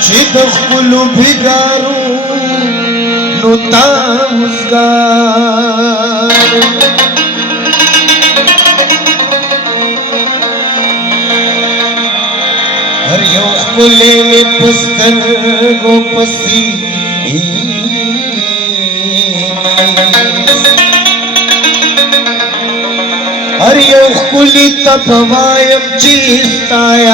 Cidakulu bigaru nutamuzgar Har yau kule me pastar go pasi Har yau kuli tabavayam chistayar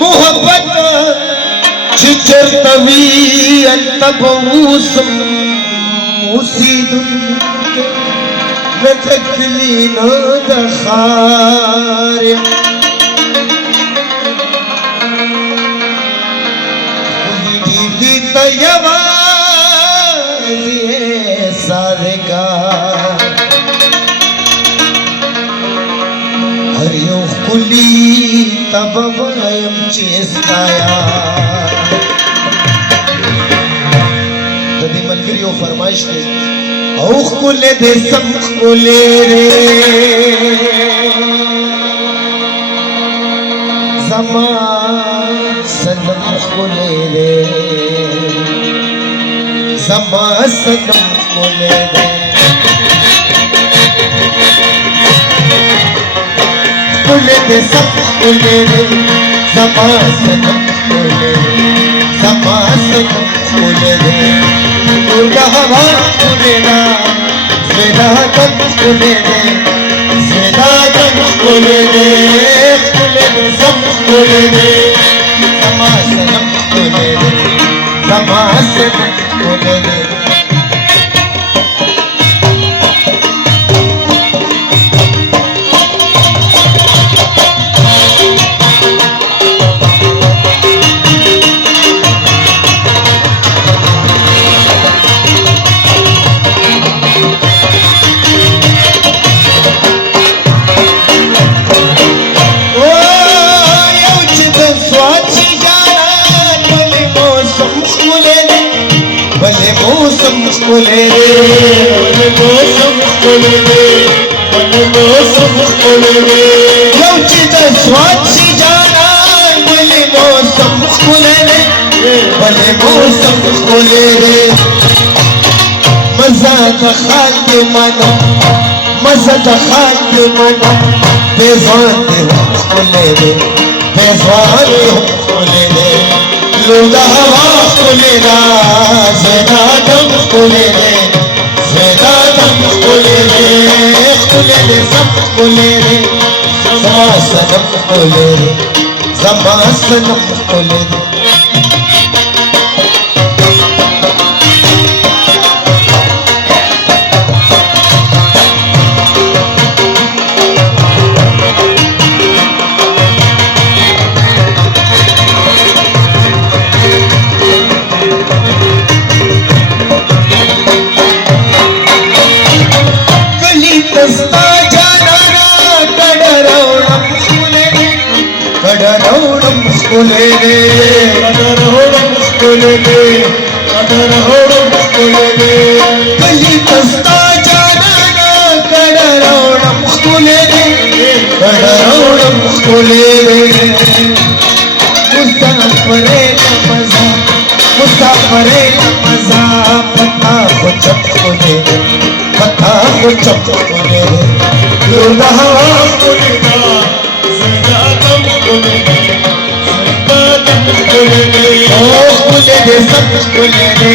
मोहब्बत चिचरतवी अंतबूसम मुसीदुन नतकली नदखार खुदी दी तयवाज़ी सारेगा हरियो खुली तब वयम चेस्ताया ददी मलगिरी ओ फरमाइश दे औ खुले दे सब खुले रे जमा सनम खुले रे जमा सनम खुले रे खुले दे सब खुले रे जमा सनम खुले जमा सनम खुले रे दुर्गा हवा खुले ना स्वेदा दम खुले रे स्वेदा दम खुले रे खुले दे सब खुले रे जमा सनम खुले रे जमा सनम खुले रे खुले रे मौसम खुले रे मौसम खुले रे यौचित स्वाची जाना बोले मौसम खुले रे बोले मौसम खुले रे मजा दखात मनो मजा दखात मनो बेज़ान खुले रे बेज़ान खुले रे लुदा हवा खुले रा ज़ेदा दम खुले रे ज़ेदा दम खुले रे सब खुले रे ज़मा सनम खुले रे ज़मा सनम खुले रे कड़रौड़म खुले रे कड़रौड़म खुले रे कड़रौड़म खुले रे कली दस्ता जाना ना कड़रौड़म खुले रे कड़रौड़म खुले रे मुसाफरे का मजा मुसाफरे का मजा पता को चप खुले रे पता को चप खुले रे लुदा हवा खुले रे खुले दे सब खुले दे